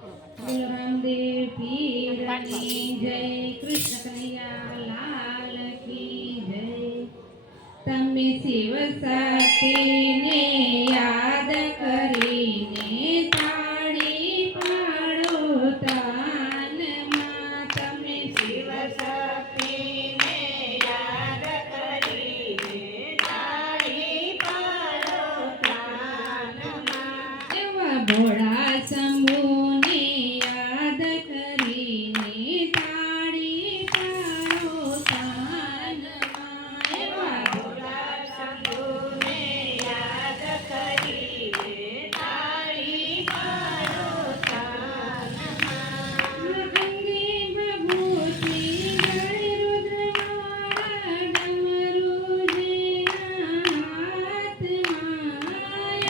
रामदेव पीर की जय, कृष्ण कन्हैया लाल की जय। तमे शिव शक्ति ने याद करीने ताड़ी पाड़ो तान मां। तमे शिव शक्ति ने याद करीने ताड़ी पाड़ो तान मां। एवा भोळा शंभुने याद करीने ताड़ी पाड़ो तान मां। एवा भोळा शंभुने याद करीने ताड़ी पाड़ो तान मां। अंगे भभूति गळे रुद्रमाळा डमरू जेना हाथमां।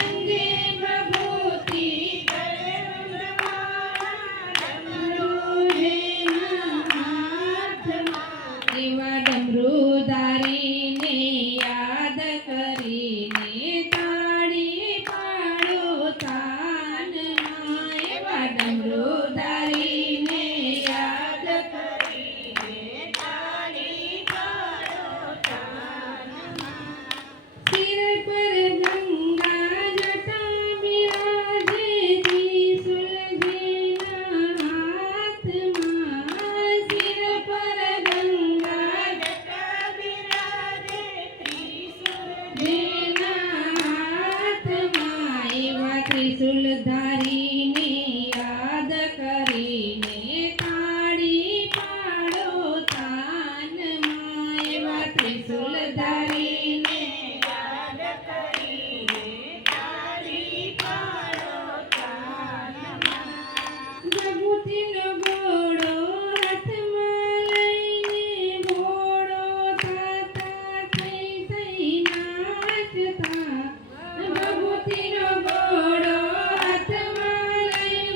अंगे भभूति गळे रुद्रमाळा डमरू जेना हाथमां। एवा डमरूधारीने याद करीने ताड़ी पाड़ो तान मां। एवा डमरूधारीने याद करीने ताड़ी पाड़ो तान मां। सिर पर गंगा जटा बिराजे त्रिशूल जेना हाथमां। सिर पर गंगा जटा बिराजे त्रिशूल जेना हाथमां। एवा त्रिशूलधारीने याद करीने ताड़ी पाड़ो तान मां। एवा त्रिशूलधारीने याद करीने ताड़ी पाड़ो तान मां। जगुतीनो घोड़ो हाथमां लईने घोड़ो थाता થઈ થઈ નાચતા। જગુતીનો ઘોડો હાથમાં લઈ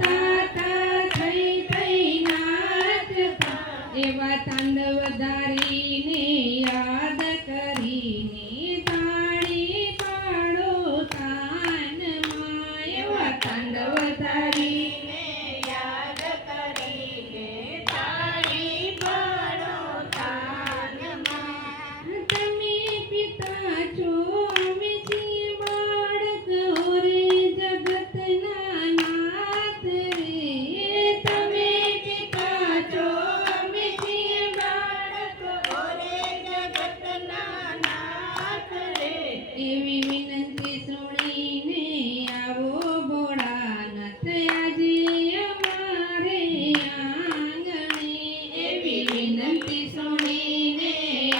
થાતા થઈ થઈ નાચતા। એવા તાંડવધારીને યાદ કરીને તાળી પાડો તાન માં। એવા તાંડવધારીને યાદ કરીને તાળી પાડો તાન માં। તમે પિતા છો અમે છીએ બાળક રે જગતના નાથ રે। તમે પિતા છો અમે છીએ બાળક રે જગતના નાથ રે। એવી વિનંતી સુણીને આવો ભોળાનાથ આજે અમારે આંગણે। એવી વિનંતી સુણીને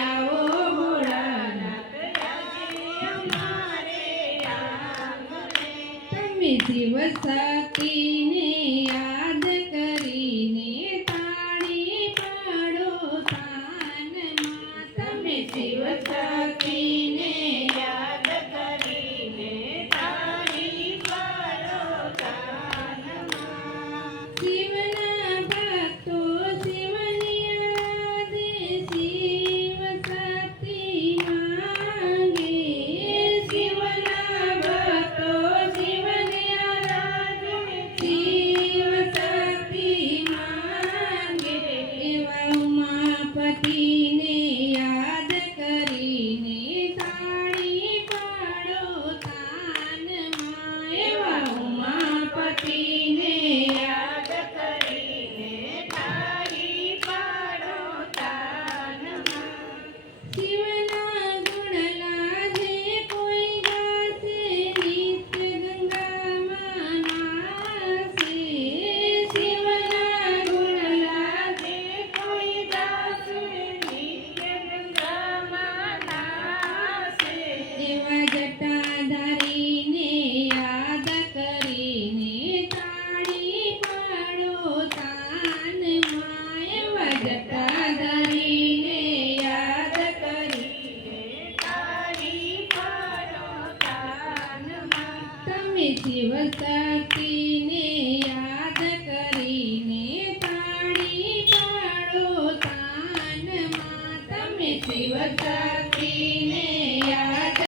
આવો ભોળાનાથ આજે અમારે આંગણે। તમે શિવ શક્તિને યાદ કરીને તાળી પાડો તાન માં। તમે શિવ શક્તિને યાદ કરીને તાળી પાડો તાન માં। શિવના ભક્તો શિવની આરાધે શિવ શક્તિ માંગે। શિવના ભક્તો શિવની આરાધે શિવ શક્તિ માંગે। એવા ઉમાપતિને યાદ કરીને તાળી પાડો તાન માં। એવા ઉમાપતિને યાદ કરીને તાળી પાડો તાન માં। શિવના ગુણ લાગે કોઈ ગાશે નિત્ય ગંગામાં નાશે। શિવના ગુણ લાગે કોઈ ગાશે નિત્ય ગંગામાં નાશે। એવા જટાધારીને યાદ કરીને તાળી પાડો તાન માં। એવા જટાધારીને યાદ કરીને તાળી પાડો તાન માં। તમે શિવ શક્તિ